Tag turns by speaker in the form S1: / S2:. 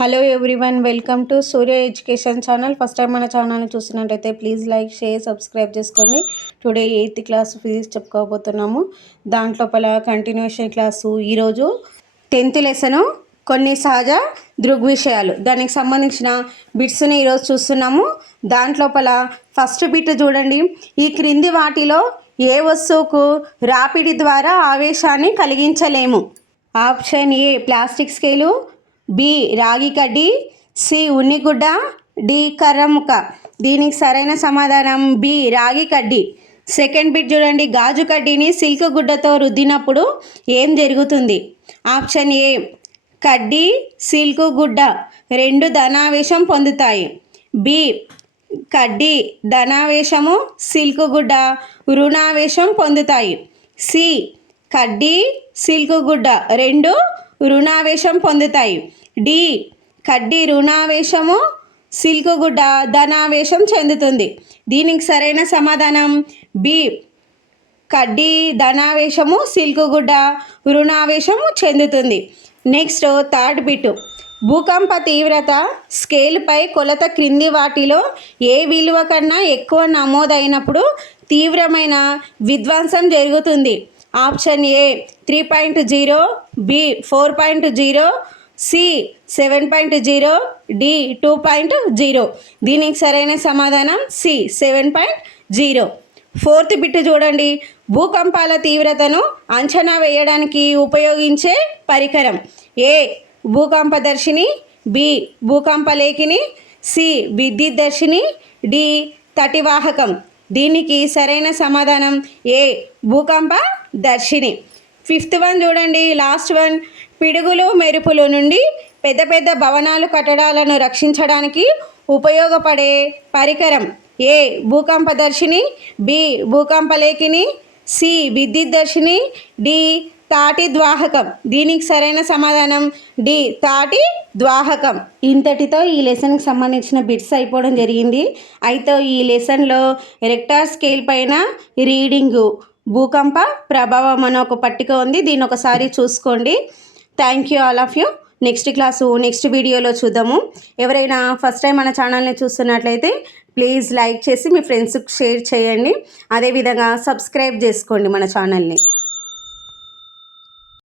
S1: Hello everyone welcome to Surya education channel. First time మన ఛానల్ని చూసినట్టయితే ప్లీజ్ లైక్ షేర్ సబ్స్క్రైబ్ చేసుకోండి. Today eighth class physics చెప్పుకోబోతున్నాము. దాంట్లోపల కంటిన్యూషన్ క్లాసు ఈరోజు టెన్త్ లెసను కొన్ని సహజ దృగ్విషయాలు దానికి సంబంధించిన బిట్స్ని ఈరోజు చూస్తున్నాము. దాంట్లోపల ఫస్ట్ బిట్ చూడండి. ఈ క్రింది వాటిలో ఏ వస్తువుకు రాపిడి ద్వారా ఆవేశాన్ని కలిగించలేము? Option A plastic scale. B రాగి కడ్డి సి ఉన్నిగుడ్డ డి కర్రముక దీనికి సరైన సమాధానం బి రాగి కడ్డి. సెకండ్ బిట్ చూడండి. గాజు కడ్డీని సిల్క్ గుడ్డతో రుద్దినప్పుడు ఏం జరుగుతుంది? ఆప్షన్ ఏ కడ్డీ సిల్క్ గుడ్డ రెండు ధనావేశం పొందుతాయి. బి కడ్డీ ధనావేశము సిల్క్ గుడ్డ రుణావేశం పొందుతాయి. సి కడ్డీ సిల్క్ గుడ్డ రెండు రుణావేశం పొందుతాయి. డి. కడ్డీ రుణావేశము సిల్క్ గుడ్డ ధనావేశం చెందుతుంది. దీనికి సరైన సమాధానం? బి. కడ్డీ ధనావేశము సిల్క్ గుడ్డ రుణావేశము చెందుతుంది. నెక్స్ట్ థర్డ్ బిట్ భూకంప తీవ్రత స్కేల్పై కొలత క్రింది వాటిలో ఏ విలువ కన్నా ఎక్కువ నమోదైనప్పుడు తీవ్రమైన విధ్వంసం జరుగుతుంది. Option A three point zero B four point zero C seven point zero D two point zero. దీనికి సరైన సమాధానం C seven point zero. Fourth bit చూడండి. భూకంపాల తీవ్రతను అంచనా వేయడానికి ఉపయోగించే పరికరం. ఏ భూకంపదర్శిని బి భూకంపలేఖిని సి విద్యుత్ దర్శిని డి తటివాహకం. దీనికి సరైన సమాధానం ఏ భూకంప దర్శిని ఫిఫ్త్ వన్ చూడండి లాస్ట్ వన్. పిడుగులు మెరుపులు నుండి పెద్ద పెద్ద భవనాలు కట్టడాలను రక్షించడానికి ఉపయోగపడే పరికరం ఏ. భూకంపదర్శిని బి. భూకంపలేఖిని సి. విద్యుత్ దర్శిని డి. తాటి ద్వాహకం. దీనికి సరైన సమాధానం డి. తాటి ద్వాహకం. ఇంతటితో ఈ లెసన్కి సంబంధించిన బిట్స్ అయిపోవడం జరిగింది. అయితే ఈ లెసన్లో రెక్టార్ స్కేల్ పైన రీడింగు భూకంప ప్రభావం అనే ఒక పట్టిక ఉంది. దీన్ని ఒకసారి చూసుకోండి. Thank you all of you next class next వీడియోలో చూద్దాము. ఎవరైనా ఫస్ట్ టైం మన ఛానల్ని చూస్తున్నట్లయితే ప్లీజ్ లైక్ చేసి మీ ఫ్రెండ్స్కి షేర్ చేయండి. అదేవిధంగా సబ్స్క్రైబ్ చేసుకోండి మన ఛానల్ని